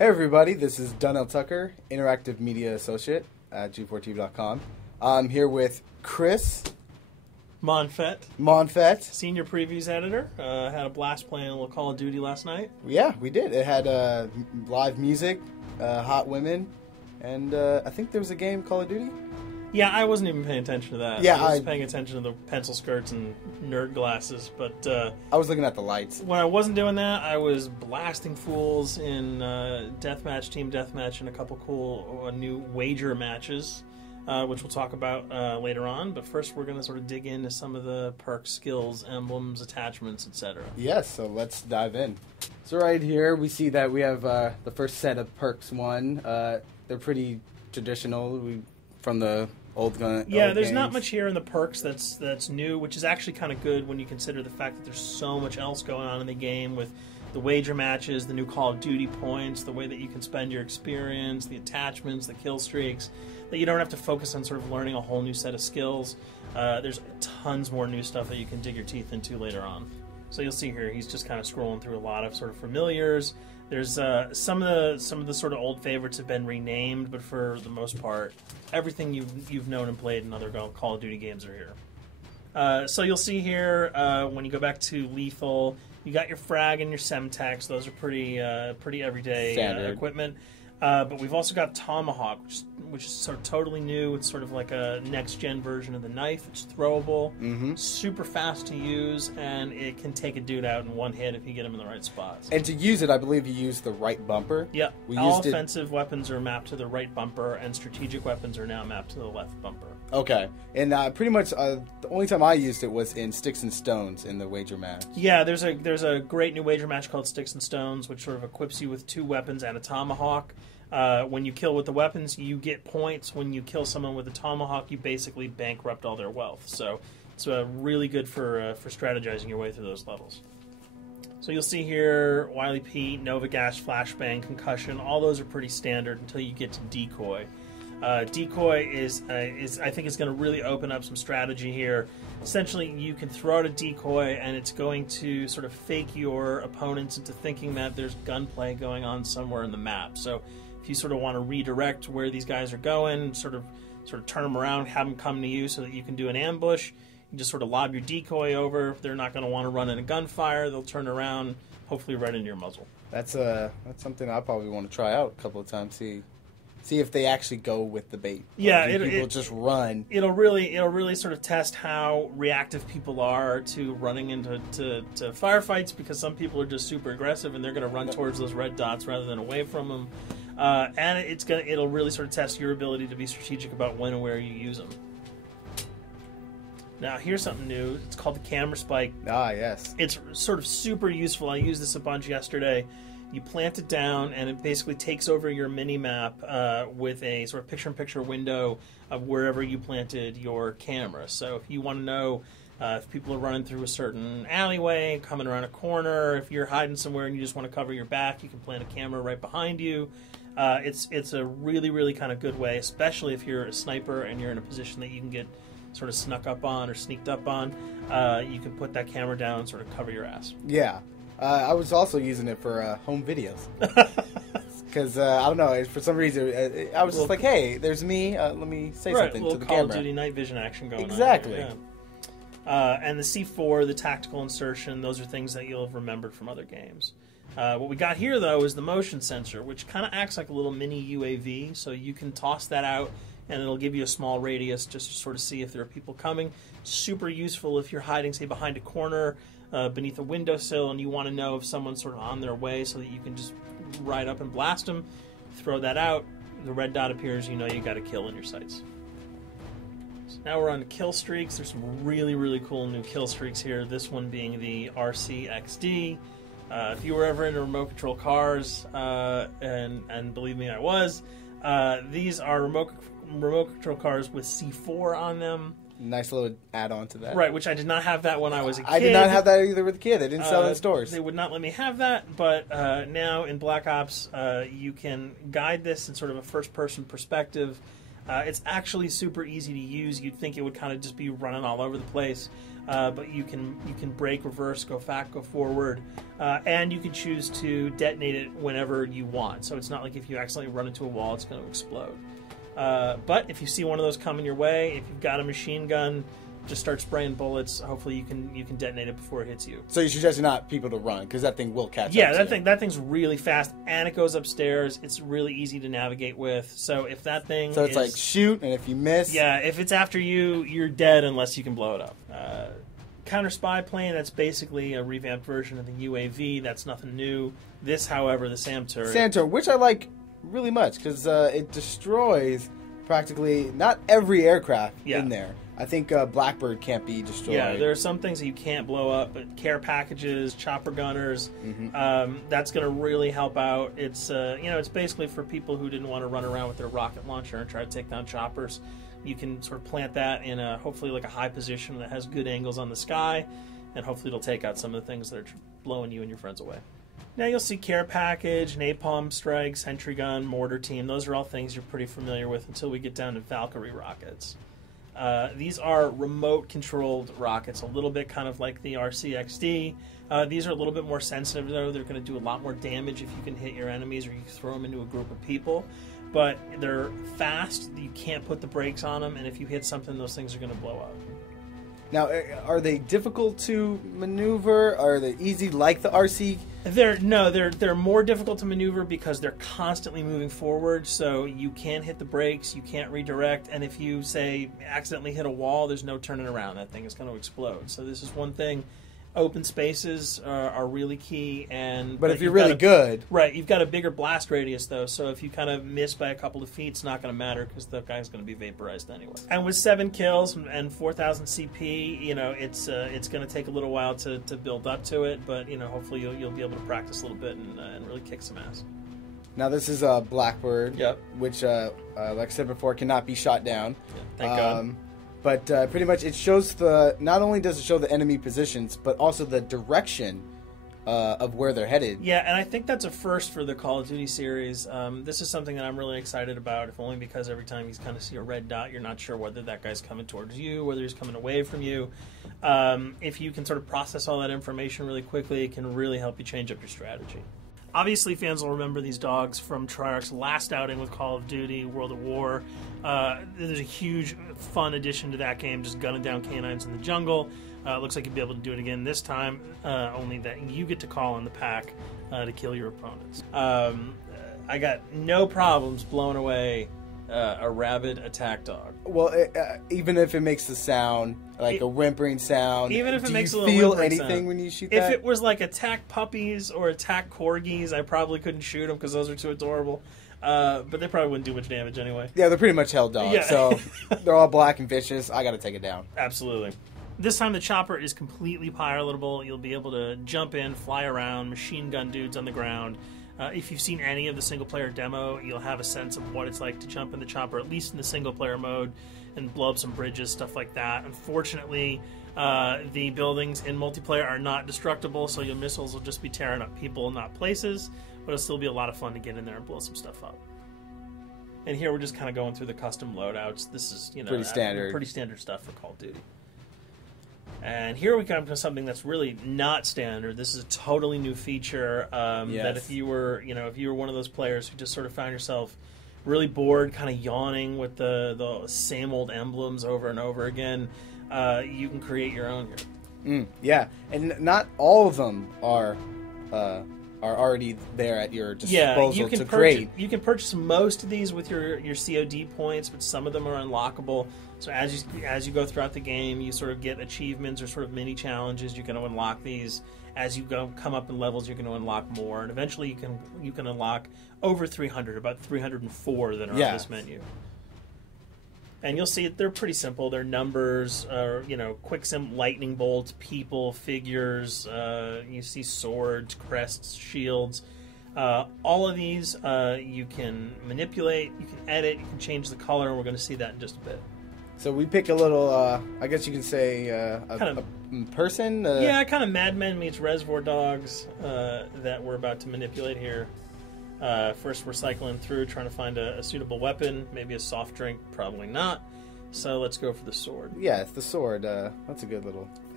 Hey everybody, this is Donnell Tucker, Interactive Media Associate at G4TV.com. I'm here with Chris Monfett, Senior Previews Editor. Had a blast playing a little Call of Duty last night. Yeah, we did. It had live music, hot women, and I think there was a game, Call of Duty? Yeah, I wasn't even paying attention to that. Yeah, I was paying attention to the pencil skirts and nerd glasses, but I was looking at the lights. When I wasn't doing that, I was blasting fools in Deathmatch, Team Deathmatch, and a couple cool new wager matches, which we'll talk about later on. But first, we're going to sort of dig into some of the perks, skills, emblems, attachments, etc. Yes, so let's dive in. So right here, we see that we have the first set of perks one. They're pretty traditional from the old gun. Yeah, old there's games. not much here in the perks that's new, which is actually kind of good when you consider the fact that there's so much else going on in the game with the wager matches, the new Call of Duty points, the way that you can spend your experience, the attachments, the kill streaks, that you don't have to focus on sort of learning a whole new set of skills. There's tons more new stuff that you can dig your teeth into later on. So you'll see here, he's just kind of scrolling through a lot of sort of familiars. There's some of the sort of old favorites have been renamed, but for the most part, everything you've known and played in other Call of Duty games are here. So you'll see here when you go back to Lethal, you got your frag and your Semtex. Those are pretty everyday equipment. But we've also got Tomahawk, which is sort of totally new. It's sort of like a next-gen version of the knife. It's throwable, super fast to use, and it can take a dude out in one hit if you get him in the right spots. And to use it, I believe you use the right bumper. Yeah, all offensive weapons are mapped to the right bumper, and strategic weapons are now mapped to the left bumper. Okay, and pretty much the only time I used it was in Sticks and Stones in the wager match. Yeah, there's a great new wager match called Sticks and Stones, which sort of equips you with 2 weapons and a tomahawk. When you kill with the weapons, you get points. When you kill someone with a tomahawk, you basically bankrupt all their wealth. So it's really good for strategizing your way through those levels. So you'll see here, Wily Pete, Nova Gash, Flashbang, Concussion. All those are pretty standard until you get to Decoy. Decoy is I think is going to really open up some strategy here. Essentially, you can throw out a decoy, and it's going to sort of fake your opponents into thinking that there's gunplay going on somewhere in the map. So if you sort of want to redirect where these guys are going, sort of turn them around, have them come to you so that you can do an ambush, you just sort of lob your decoy over. They're not going to want to run in a gunfire. They'll turn around, hopefully right into your muzzle. That's something I probably want to try out a couple of times. See if they actually go with the bait. Yeah, people just run. It'll really sort of test how reactive people are to running into firefights, because some people are just super aggressive and they're going to run towards those red dots rather than away from them. And it'll really sort of test your ability to be strategic about when and where you use them. Now, here's something new. It's called the Camera Spike. Ah, yes. It's sort of super useful. I used this a bunch yesterday. You plant it down, and it basically takes over your mini-map with a sort of picture-in-picture window of wherever you planted your camera. So if you want to know if people are running through a certain alleyway, coming around a corner, if you're hiding somewhere and you just want to cover your back, you can plant a camera right behind you. It's a really, really kind of good way, especially if you're a sniper and you're in a position that you can get sort of snuck up on or sneaked up on. You can put that camera down and sort of cover your ass. Yeah. I was also using it for home videos. Because, I don't know, for some reason, I was just like, hey, there's me, let me say something to the Call camera. of Duty night vision action going exactly. on. Exactly. And the C4, the tactical insertion, those are things that you'll have remembered from other games. What we got here, though, is the motion sensor, which kind of acts like a little mini UAV, so you can toss that out, and it'll give you a small radius just to sort of see if there are people coming. Super useful if you're hiding, say, behind a corner, beneath a windowsill, and you want to know if someone's sort of on their way so that you can just ride up and blast them. Throw that out, the red dot appears, you know you got a kill in your sights. So now we're on to kill streaks. There's some really, really cool new kill streaks here, this one being the RCXD. If you were ever into remote control cars, and believe me, I was, these are remote control cars with C4 on them. Nice little add-on to that. Right, which I did not have that when I was a kid. I did not have that either with a kid. They didn't sell it in stores. They would not let me have that, but now in Black Ops, you can guide this in sort of a first-person perspective. It's actually super easy to use. You'd think it would kind of just be running all over the place. but you can brake, reverse, go back, go forward, and you can choose to detonate it whenever you want. So it's not like if you accidentally run into a wall, it's going to explode. But if you see one of those coming your way, if you've got a machine gun, just start spraying bullets. Hopefully you can detonate it before it hits you. So you suggest not people to run, because that thing will catch up. Yeah, that thing's really fast, and it goes upstairs. It's really easy to navigate with. So if that thing So it's like shoot, and if you miss... Yeah, if it's after you, you're dead unless you can blow it up. Counter spy plane, that's basically a revamped version of the UAV. That's nothing new. This, however, the SAM turret... SAM turret, which I like really much, because it destroys practically not every aircraft in there. I think Blackbird can't be destroyed. Yeah, there are some things that you can't blow up, but care packages, chopper gunners, that's going to really help out. It's it's basically for people who didn't want to run around with their rocket launcher and try to take down choppers. You can sort of plant that in hopefully like a high position that has good angles on the sky, and hopefully it'll take out some of the things that are blowing you and your friends away. Now you'll see care package, napalm strike, sentry gun, mortar team. Those are all things you're pretty familiar with until we get down to Valkyrie rockets. These are remote-controlled rockets, a little bit kind of like the RCXD. These are a little bit more sensitive, though. They're going to do a lot more damage if you can hit your enemies or you throw them into a group of people. But they're fast. You can't put the brakes on them, and if you hit something, those things are going to blow up. Now, are they difficult to maneuver? Are they easy like the RC? They're more difficult to maneuver because they're constantly moving forward, so you can't hit the brakes, you can't redirect, and if you, say, accidentally hit a wall, there's no turning around. That thing is going to explode. So this is one thing. Open spaces are really key, but if you're really good, right? You've got a bigger blast radius, though. So if you kind of miss by a couple of feet, it's not going to matter because the guy's going to be vaporized anyway. And with 7 kills and 4,000 CP, it's going to take a little while to build up to it, but hopefully you'll be able to practice a little bit and really kick some ass. Now this is Blackbird, which, like I said before, cannot be shot down. Yeah, thank God. But pretty much it shows not only does it show the enemy positions, but also the direction of where they're headed. Yeah, and I think that's a first for the Call of Duty series. This is something that I'm really excited about, if only because every time you kind of see a red dot, you're not sure whether that guy's coming towards you, whether he's coming away from you. If you can sort of process all that information really quickly, it can really help you change up your strategy. Obviously, fans will remember these dogs from Treyarch's last outing with Call of Duty, World at War. There's a huge, fun addition to that game, just gunning down canines in the jungle. Looks like you'll be able to do it again this time, only that you get to call on the pack to kill your opponents. I got no problems blowing away a rabid attack dog. Well, even if it makes the sound, like a whimpering sound, even if it makes a little feel whimpering anything sound. When you shoot if that? If it was like attack puppies or attack corgis, I probably couldn't shoot them because those are too adorable. But they probably wouldn't do much damage anyway. Yeah, they're pretty much held dogs, so they're all black and vicious. I got to take it down. Absolutely. This time the chopper is completely pilotable. You'll be able to jump in, fly around, machine gun dudes on the ground. If you've seen any of the single-player demo, you'll have a sense of what it's like to jump in the chopper, at least in the single-player mode, and blow up some bridges, stuff like that. Unfortunately, the buildings in multiplayer are not destructible, so your missiles will just be tearing up people, not places, but it'll still be a lot of fun to get in there and blow some stuff up. And here we're just kind of going through the custom loadouts. This is, pretty standard. Pretty standard stuff for Call of Duty. And here we come to something that's really not standard. This is a totally new feature that if you were one of those players who just sort of found yourself really bored, kind of yawning with the same old emblems over and over again, you can create your own here. Yeah, and not all of them are already there at your disposal to create. You can purchase most of these with your COD points, but some of them are unlockable. So as you go throughout the game, you sort of get achievements or sort of mini challenges. You're going to unlock these. As you come up in levels, you're going to unlock more, and eventually you can unlock over 300, about 304 that are on this menu. And you'll see they're pretty simple. They're numbers, quick sim, lightning bolts, people, figures. You see swords, crests, shields. All of these you can manipulate, you can edit, you can change the color, and we're going to see that in just a bit. So we pick a little, I guess you can say, a person? Yeah, kind of Mad Men meets Reservoir Dogs that we're about to manipulate here. First, we're cycling through, trying to find a suitable weapon. Maybe a soft drink, probably not. So let's go for the sword. Yeah, it's the sword. That's a good little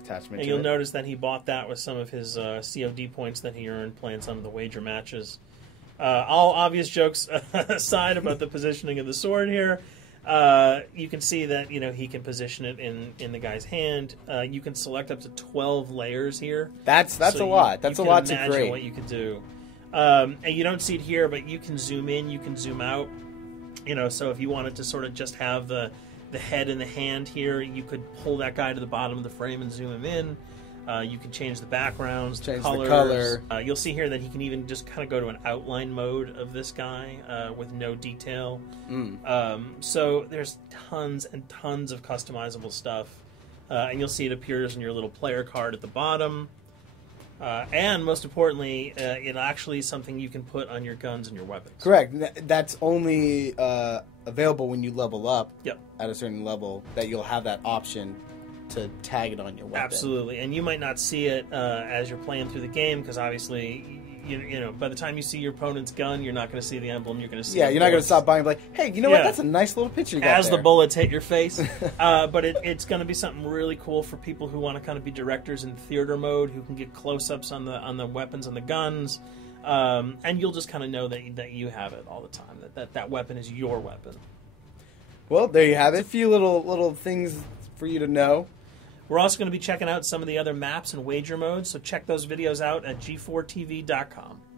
attachment And to you'll it. notice that he bought that with some of his COD points that he earned playing some of the wager matches. All obvious jokes aside about the positioning of the sword here, you can see that he can position it in the guy's hand. You can select up to 12 layers here. That's a lot. That's a lot to imagine create. what you could do. And you don't see it here, but you can zoom in, you can zoom out. So if you wanted to sort of just have the head and the hand here, you could pull that guy to the bottom of the frame and zoom him in. You can change the backgrounds, Change the the colors. color. You'll see here that he can even just kind of go to an outline mode of this guy with no detail. So there's tons and tons of customizable stuff. And you'll see it appears in your little player card at the bottom. And most importantly, it actually is something you can put on your guns and your weapons. Correct. That's only available when you level up Yep. at a certain level, that you'll have that option to tag it on your weapon. Absolutely. And you might not see it as you're playing through the game, because obviously, by the time you see your opponent's gun, you're not going to see the emblem. You're going to see Yeah, you're not going to stop by and be like, hey, you know what? Yeah. That's a nice little picture you got as there. the bullets hit your face. But it's going to be something really cool for people who want to kind of be directors in theater mode, who can get close-ups on the weapons and the guns. And you'll just kind of know that you have it all the time, that weapon is your weapon. Well, there you have it. A few little things for you to know. We're also going to be checking out some of the other maps and wager modes, so check those videos out at g4tv.com.